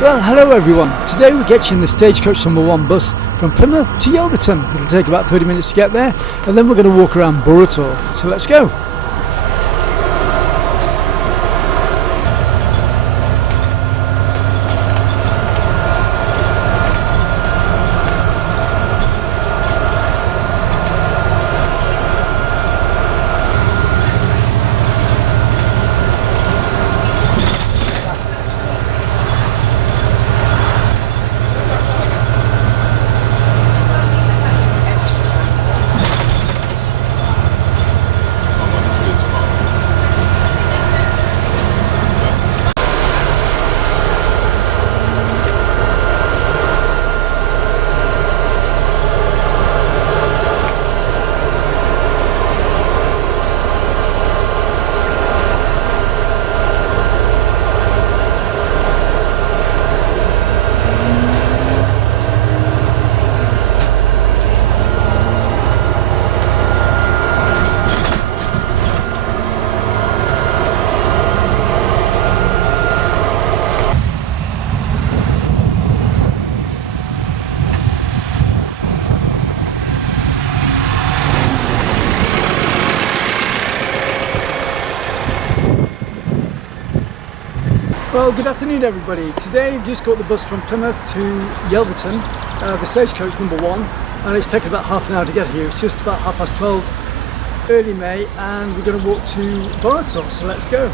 Well, hello everyone. Today we get you in the Stagecoach number 1 bus from Plymouth to Yelverton. It'll take about 30 minutes to get there, and then we're going to walk around Burrator. So let's go. Well, good afternoon everybody. Today we've just got the bus from Plymouth to Yelverton, the Stagecoach number 1, and it's taken about half an hour to get here. It's just about 12:30 early May, and we're going to walk to Burrator, so let's go.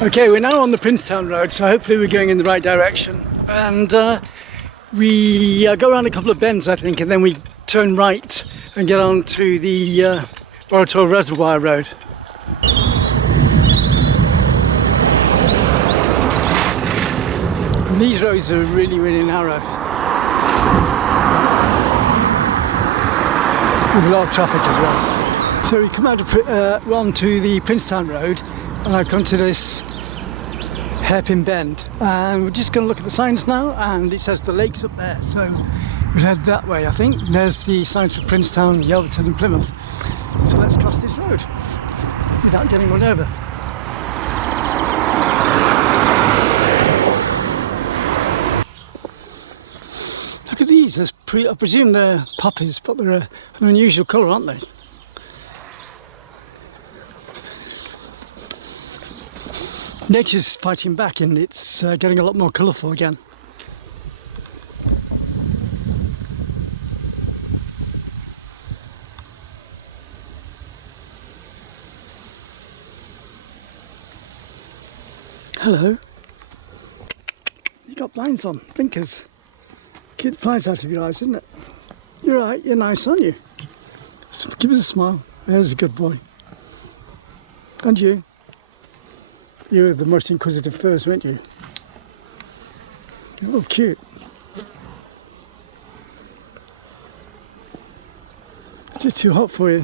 Okay, we're now on the Princetown Road, so hopefully we're going in the right direction. And we go around a couple of bends, I think, and then we turn right and get on to the Burrator Reservoir Road. And these roads are really, really narrow, with a lot of traffic as well. So we come out of, onto the Princetown Road, and I've come to this hairpin bend, and we're just going to look at the signs now, and it says the lake's up there, so we'll head that way. I think there's the signs for Princetown, Yelverton and Plymouth, so let's cross this road without getting run over. Look at these. I presume they're poppies, but they're an unusual colour, aren't they? Nature's fighting back, and it's getting a lot more colourful again. Hello. You got blinds on, blinkers. Keep the flies out of your eyes, isn't it? You're right, you're nice, aren't you? Give us a smile. There's a good boy. And you. You were the most inquisitive first, weren't you? Oh, cute. Is it too hot for you?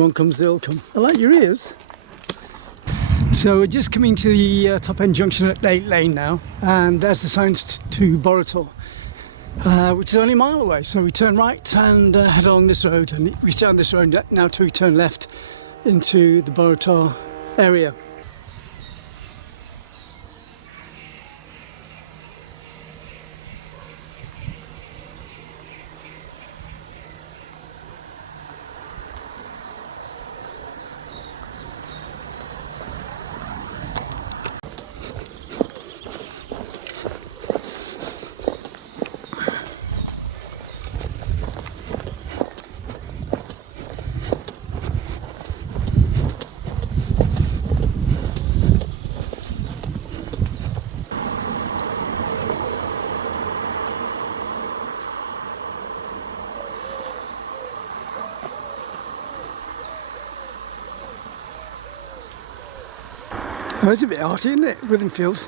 One comes, they all come. I like your ears. So we're just coming to the top end junction at 8 Lane now, and there's the signs to Burrator. Which is only a mile away, so we turn right and head along this road, and we stay on this road now till we turn left into the Burrator area. Oh, it's a bit arty, isn't it, Withenfield?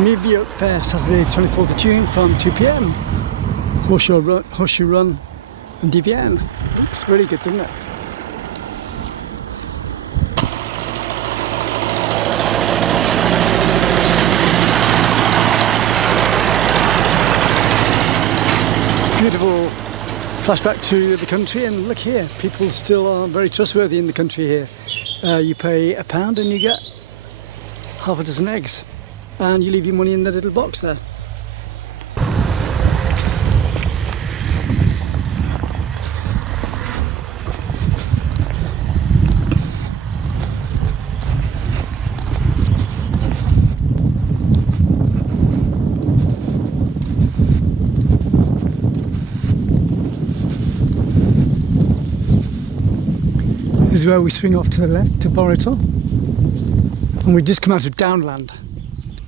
Maybe Oak Fair, Saturday 24th of June from 2 p.m. Horseshoe Run and DVN. Looks really good, doesn't it? It's beautiful flashback to the country, and look here, people still are very trustworthy in the country here. You pay £1 and you get half a dozen eggs, and you leave your money in the little box there. This is where we swing off to the left to Burrator, and we just come out of Downland,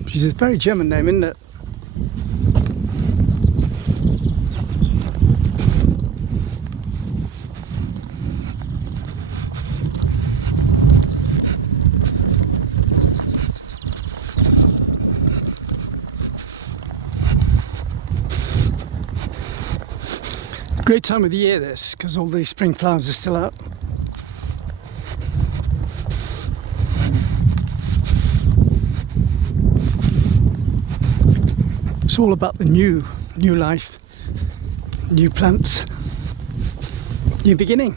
which is a very German name, isn't it? Great time of the year this, because all the spring flowers are still out. It's all about the new life, new plants, new beginning.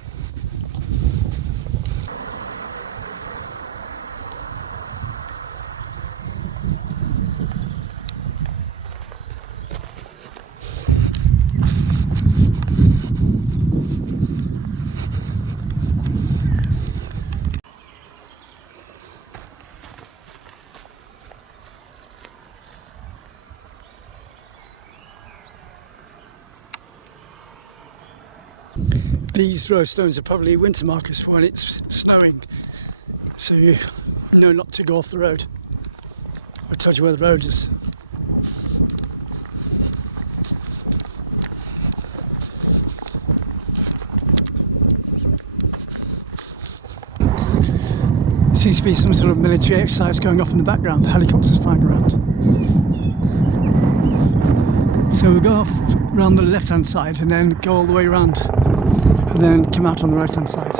These road stones are probably winter markers for when it's snowing, so you know not to go off the road. I'll tell you where the road is. Seems to be some sort of military exercise going off in the background, helicopters flying around. So we'll go off around the left hand side and then go all the way around, and then come out on the right hand side.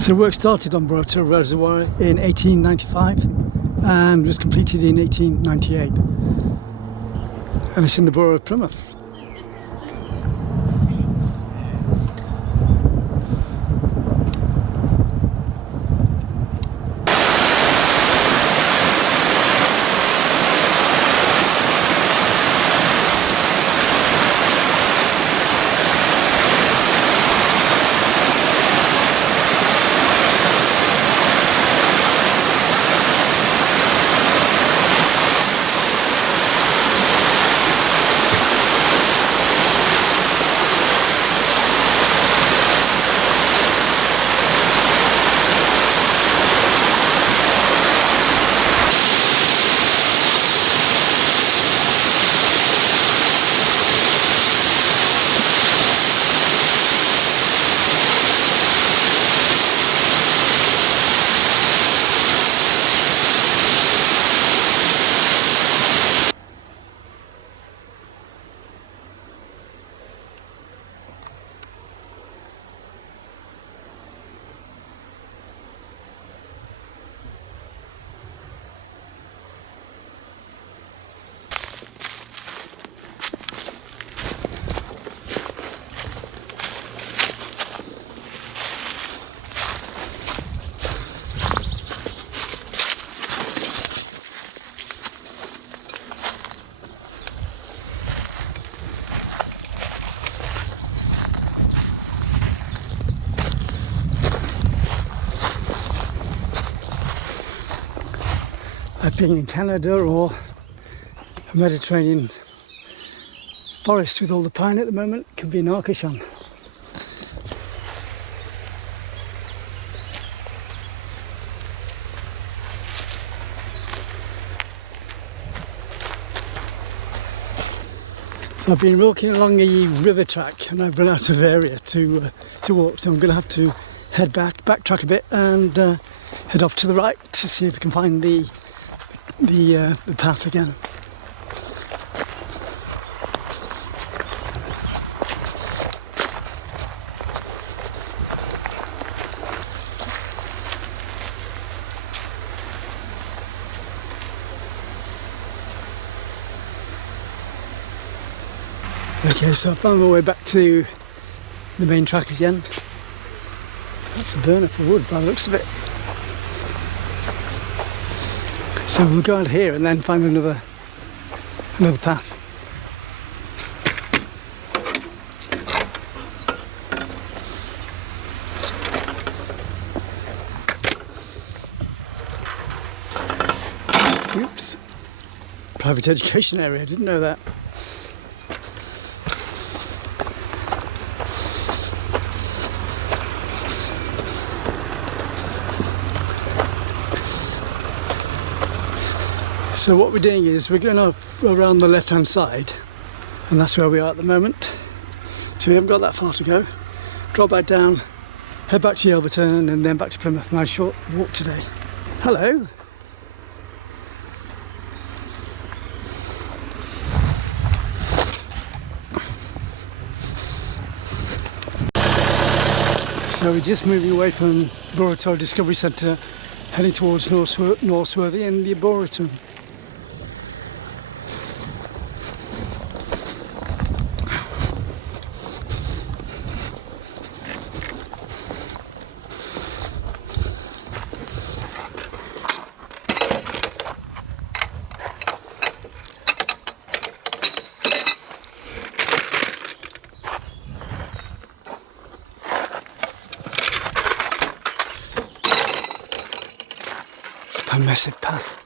So work started on Burrator Reservoir in 1895 and was completed in 1898, and it's in the borough of Plymouth. Being in Canada or a Mediterranean forest with all the pine at the moment can be an Arcachon. So I've been walking along a river track and I've run out of area to to walk, so I'm going to have to head backtrack a bit and head off to the right to see if we can find the path again. Okay, so I found my way back to the main track again. That's a burner for wood by the looks of it. So we'll go out here and then find another path. Oops. Private education area, I didn't know that. So what we're doing is we're going off around the left hand side, and that's where we are at the moment. So we haven't got that far to go. Drop back down, head back to Yelverton and then back to Plymouth. Nice short walk today. Hello. So we're just moving away from Burrator Discovery Centre, heading towards Northsworthy and the Arboretum. A massive path.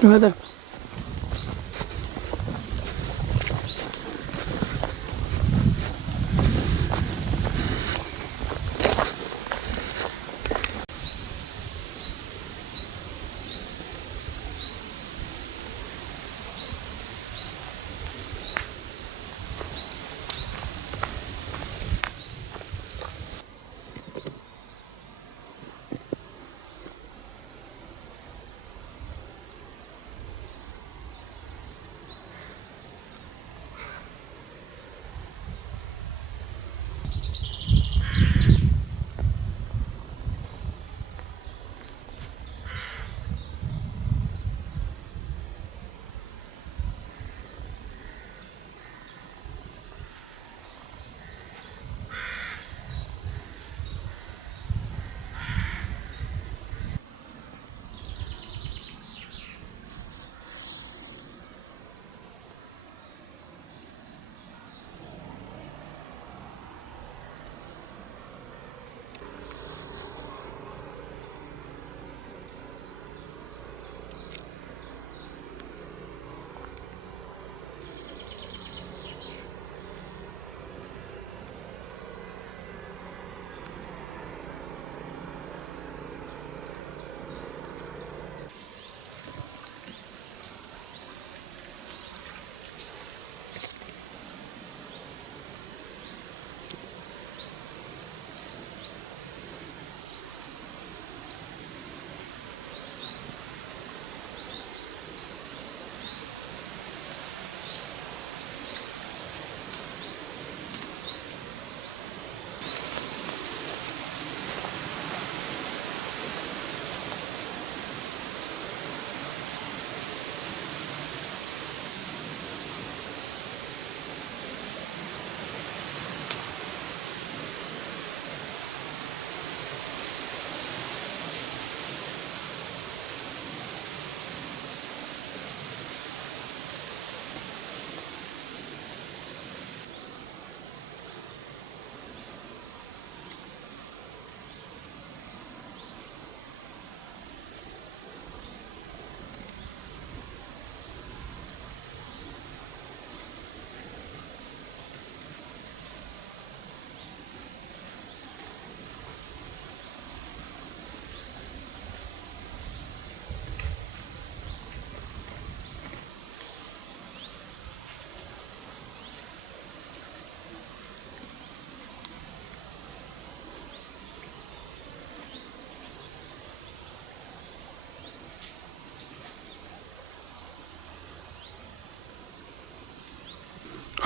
Right there.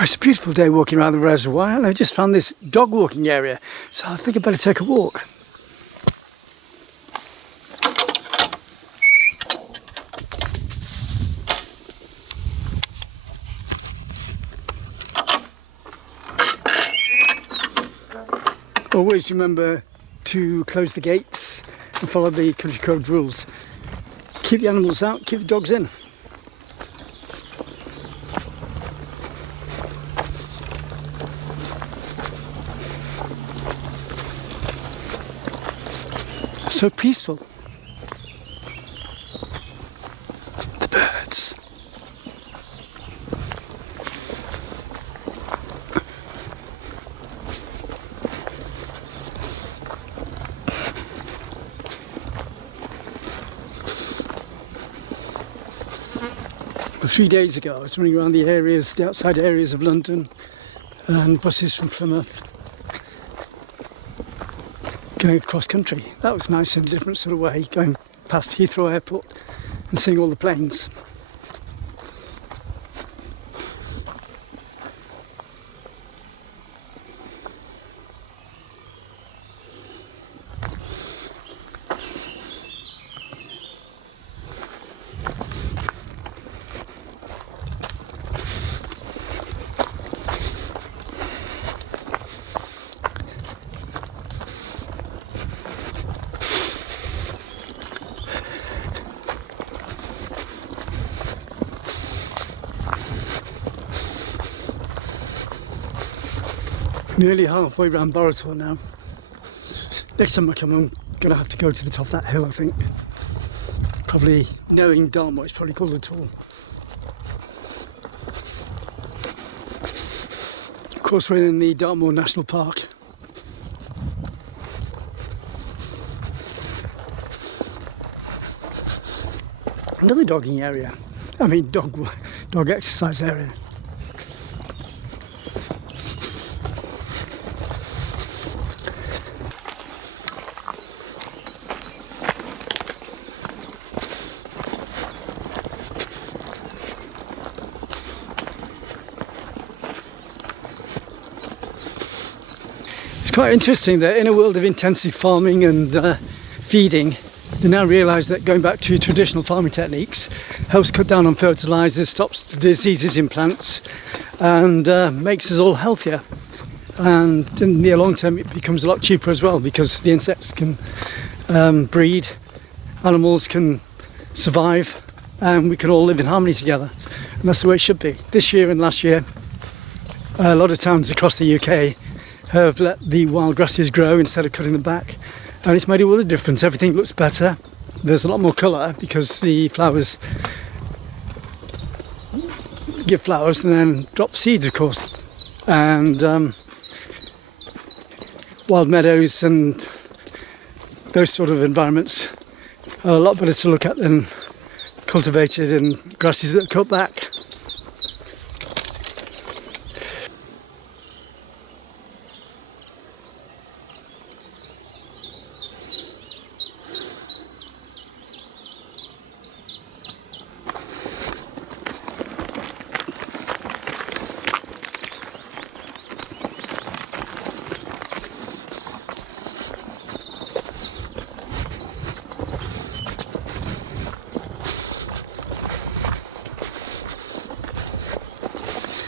It's a beautiful day walking around the reservoir, and I just found this dog walking area, so I think I'd better take a walk. Always remember to close the gates and follow the country code rules. Keep the animals out, keep the dogs in. So peaceful. The birds. Well, 3 days ago I was running around the areas, the outside areas of London, and buses from Plymouth going across country. That was nice in a different sort of way, going past Heathrow Airport and seeing all the planes. Nearly halfway around Burrator now. Next time I come, I'm going to have to go to the top of that hill, I think. Probably, knowing Dartmoor, it's probably called at all. Of course, we're in the Dartmoor National Park. Another dogging area. I mean, dog exercise area. It's quite interesting that in a world of intensive farming and feeding, they now realise that going back to traditional farming techniques helps cut down on fertilisers, stops the diseases in plants, and makes us all healthier. And in the long term it becomes a lot cheaper as well, because the insects can breed, animals can survive, and we can all live in harmony together. And that's the way it should be. This year and last year, a lot of towns across the UK have let the wild grasses grow instead of cutting them back, and it's made a world of difference. Everything looks better, there's a lot more colour because the flowers give flowers and then drop seeds, of course, and wild meadows and those sort of environments are a lot better to look at than cultivated and grasses that are cut back.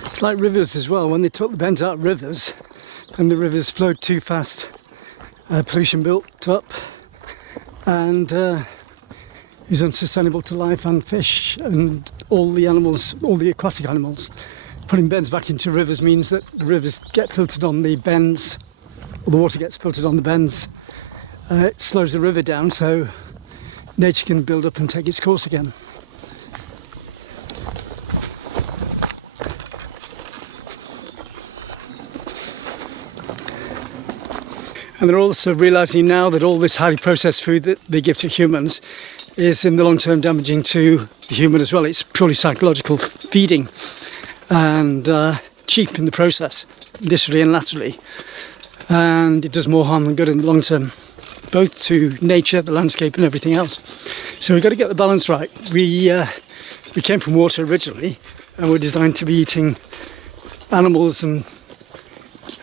It's like rivers as well. When they took the bends out of rivers and the rivers flowed too fast, pollution built up, and it was unsustainable to life and fish and all the animals, all the aquatic animals. Putting bends back into rivers means that the rivers get filtered on the bends, or the water gets filtered on the bends. It slows the river down so nature can build up and take its course again. And they're also realising now that all this highly processed food that they give to humans is in the long term damaging to the human as well. It's purely psychological feeding and cheap in the process, literally and laterally. And it does more harm than good in the long term, both to nature, the landscape and everything else. So we've got to get the balance right. We came from water originally, and we're designed to be eating animals and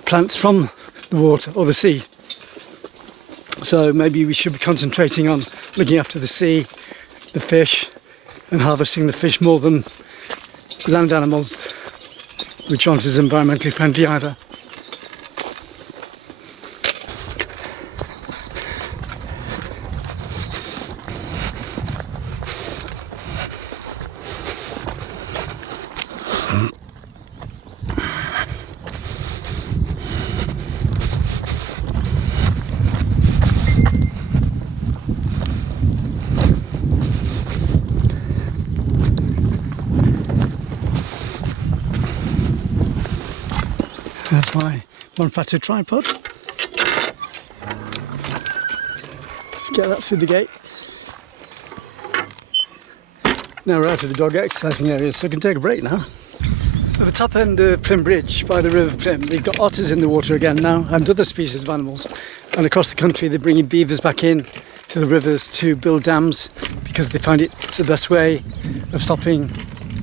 plants from the water or the sea. So maybe we should be concentrating on looking after the sea, the fish, and harvesting the fish more than land animals, which aren't as environmentally friendly either. That's my one-factor tripod. Just get that through the gate. Now we're out of the dog exercising area, so I can take a break now. At the top end of Plym Bridge by the River Plym, they've got otters in the water again now, and other species of animals. And across the country they're bringing beavers back in to the rivers to build dams because they find it's the best way of stopping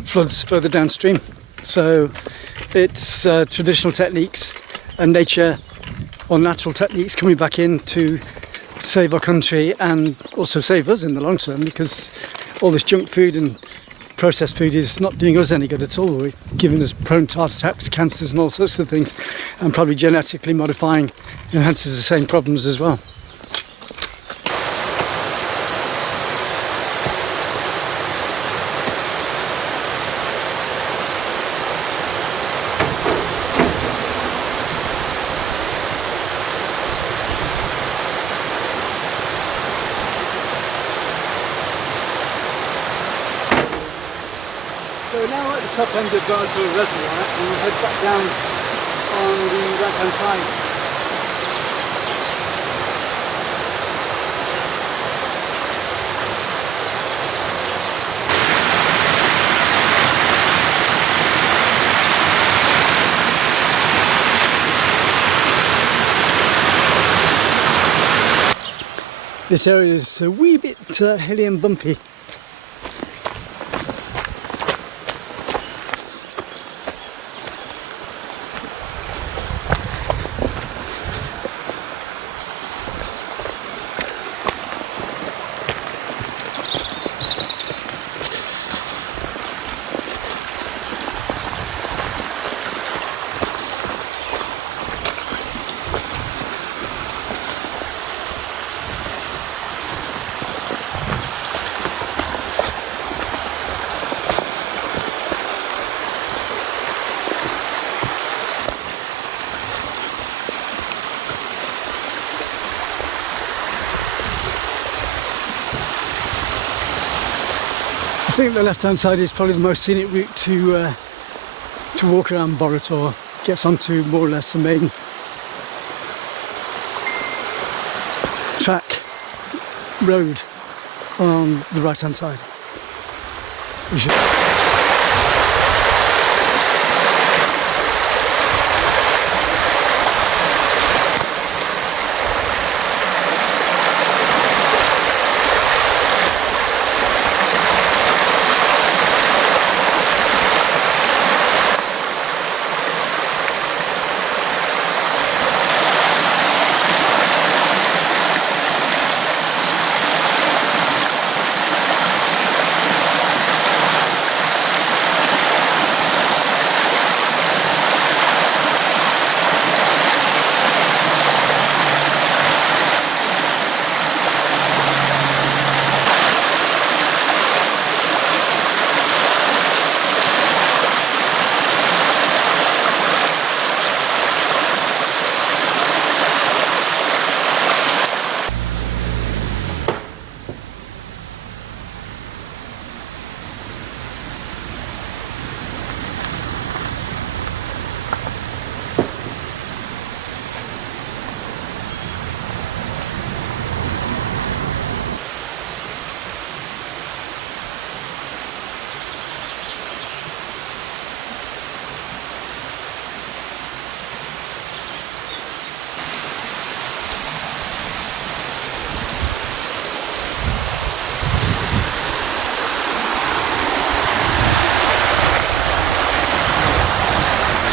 floods further downstream. So it's traditional techniques and nature or natural techniques coming back in to save our country and also save us in the long term, because all this junk food and processed food is not doing us any good at all. We're giving us prone to heart attacks, cancers and all sorts of things, and probably genetically modifying enhances the same problems as well. So we're now at the top end of Burrator Reservoir and we'll head back down on the right hand side. This area is a wee bit hilly and bumpy. I think the left-hand side is probably the most scenic route to walk around Burrator. Gets onto more or less the main track road on the right-hand side.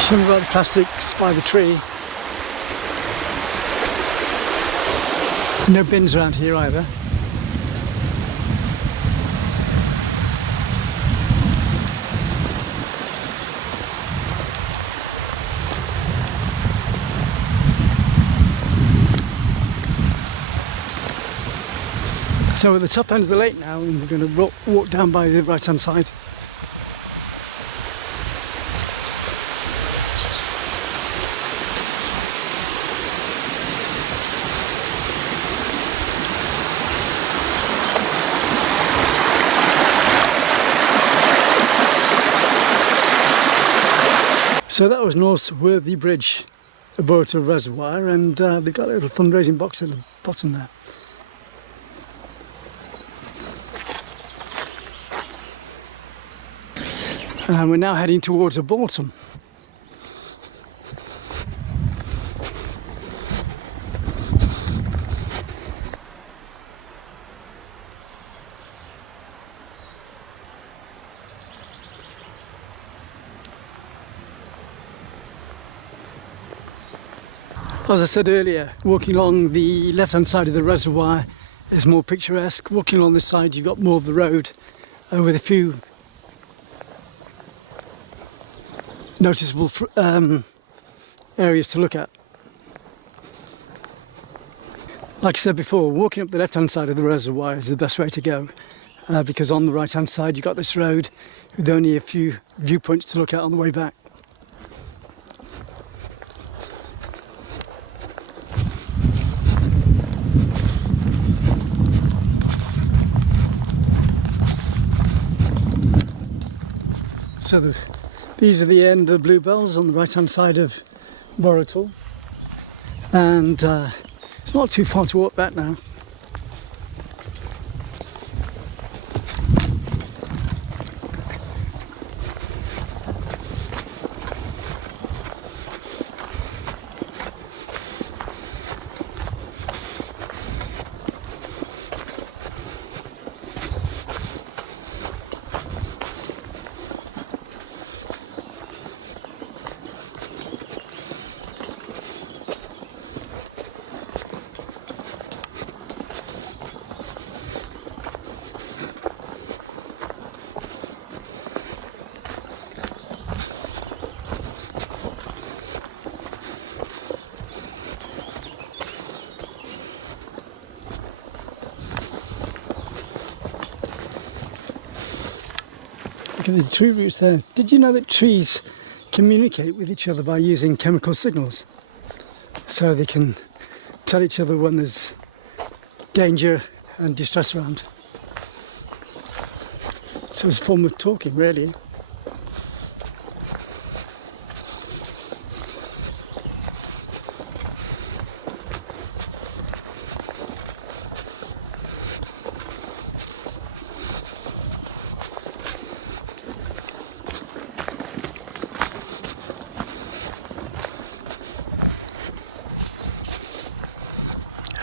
Showing about the plastics by the tree. No bins around here either. So we're at the top end of the lake now, and we're going to walk down by the right hand side. So that was Northworthy Bridge, the Burrator Reservoir, and they've got a little fundraising box at the bottom there. And we're now heading towards a bottom. As I said earlier, walking along the left-hand side of the reservoir is more picturesque. Walking along this side, you've got more of the road with a few noticeable areas to look at. Like I said before, walking up the left-hand side of the reservoir is the best way to go because on the right-hand side you've got this road with only a few viewpoints to look at on the way back. So these are the end of the bluebells on the right hand side of Burrator, and it's not too far to walk back now. Look at the tree roots there. Did you know that trees communicate with each other by using chemical signals? So they can tell each other when there's danger and distress around. So it's a form of talking, really.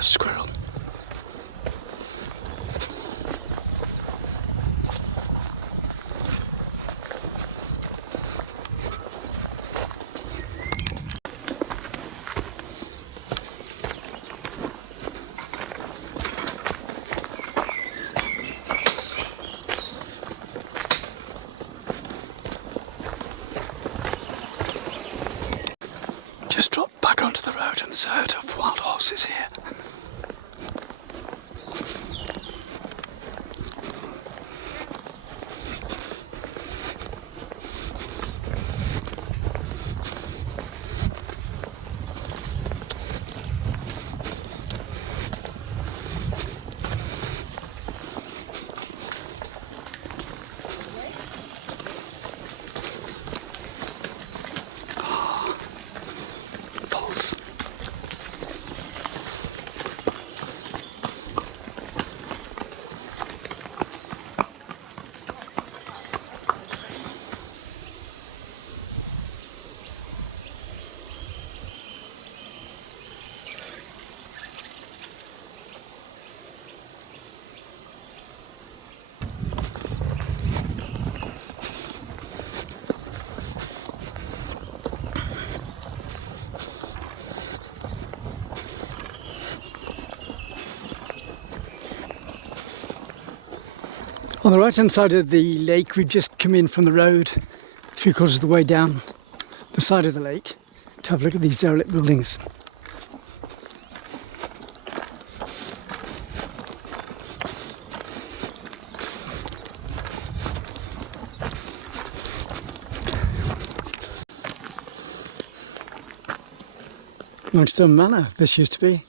Squirrel. Just dropped back onto the road and there's a herd of wild horses here. On the right hand side of the lake, we've just come in from the road 3/4 of the way down the side of the lake to have a look at these derelict buildings. Longstone Manor, this used to be.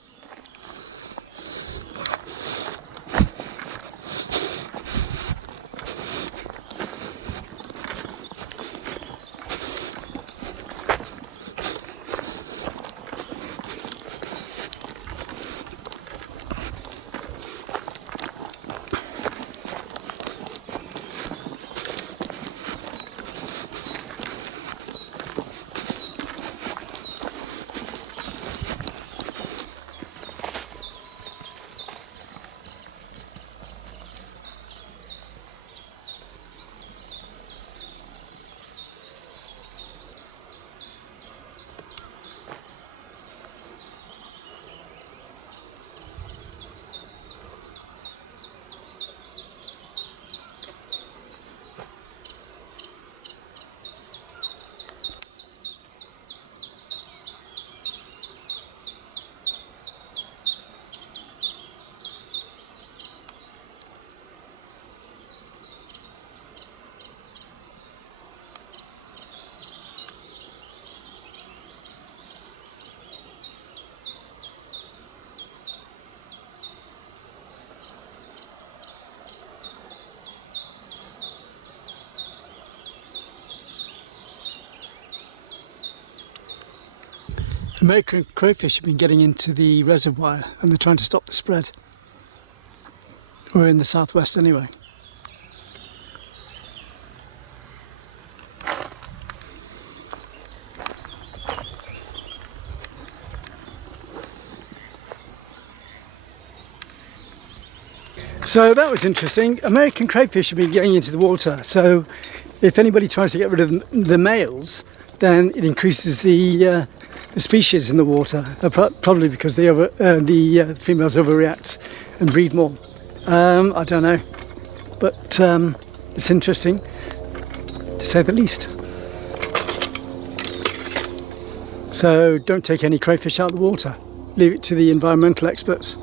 American crayfish have been getting into the reservoir and they're trying to stop the spread. We're in the southwest anyway. So that was interesting. American crayfish have been getting into the water, so if anybody tries to get rid of the males, then it increases the species in the water, probably because the females overreact and breed more. I don't know, but it's interesting to say the least. So don't take any crayfish out of the water. Leave it to the environmental experts.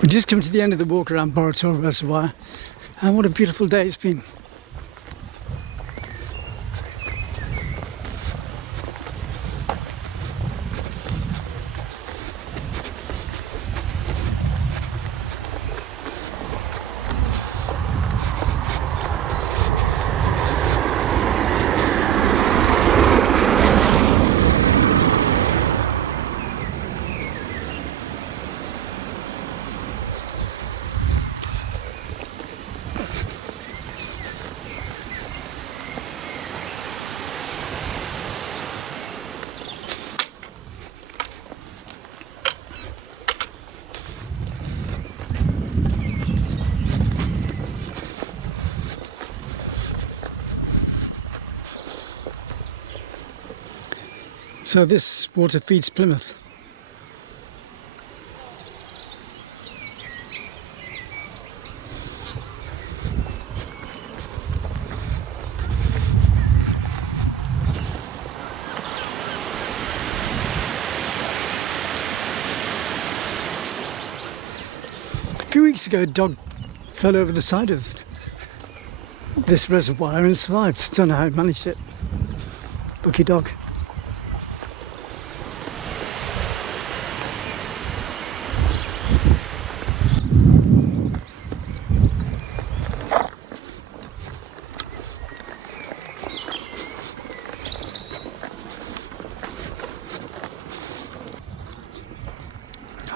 We've just come to the end of the walk around Burrator Reservoir, and what a beautiful day it's been. So this water feeds Plymouth. A few weeks ago, a dog fell over the side of this reservoir and survived. Don't know how I managed it. Lucky dog.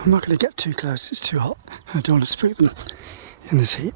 I'm not going to get too close, it's too hot. I don't want to spook them in this heat.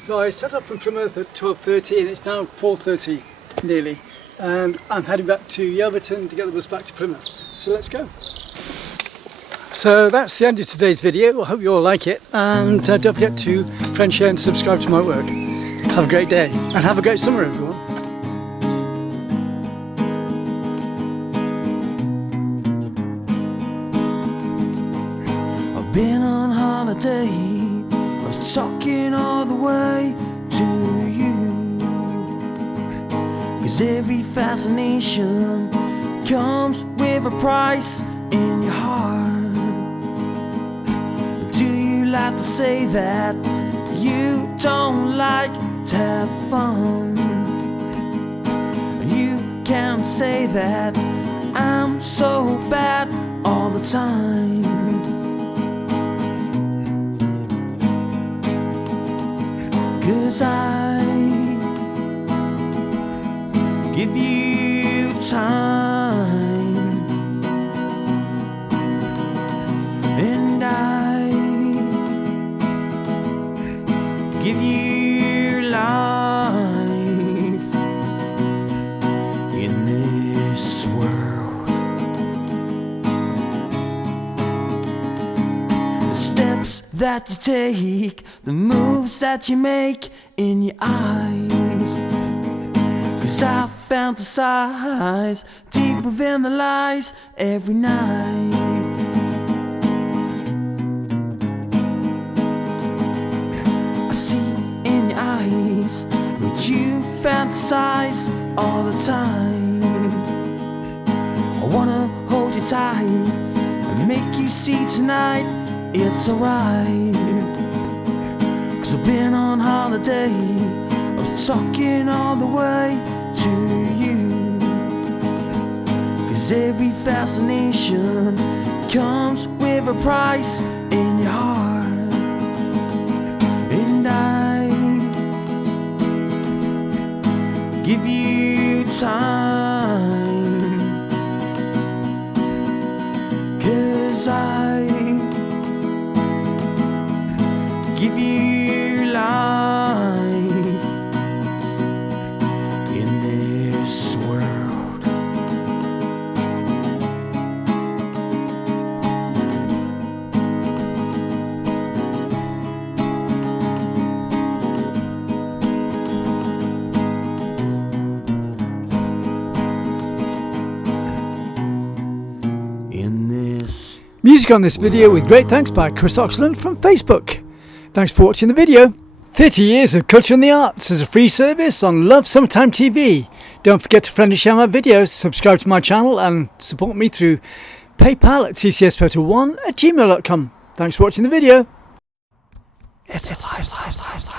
So So I set up from Plymouth at 12:30 and it's now 4:30 nearly, and I'm heading back to Yelverton to get the bus back to Plymouth. So let's go. So that's the end of today's video. I hope you all like it, and don't forget to friend, share and subscribe to my work. Have a great day and have a great summer, everyone. I've been on holiday, I was talking all the way to you, 'cause every fascination comes with a price in your heart. Do you like to say that you don't like to have fun? You can't say that I'm so bad all the time. 'Cause I give you time, and I give you life in this world. The steps that you take, the moves that you make in your eyes, 'cause I fantasize deep within the lies every night. I see in your eyes that you fantasize all the time. I wanna hold you tight and make you see tonight it's alright. 'Cause I've been on holiday, I was talking all the way to you, 'cause every fascination comes with a price in your heart. And I give you time, 'cause I give you life in this world. In this. Music on this video with great thanks by Chris Oxland from Facebook. Thanks for watching the video. 30 years of culture and the arts as a free service on Love Summertime TV. Don't forget to friend and share my videos, subscribe to my channel and support me through PayPal at tcsphoto1@gmail.com. Thanks for watching the video. It's live.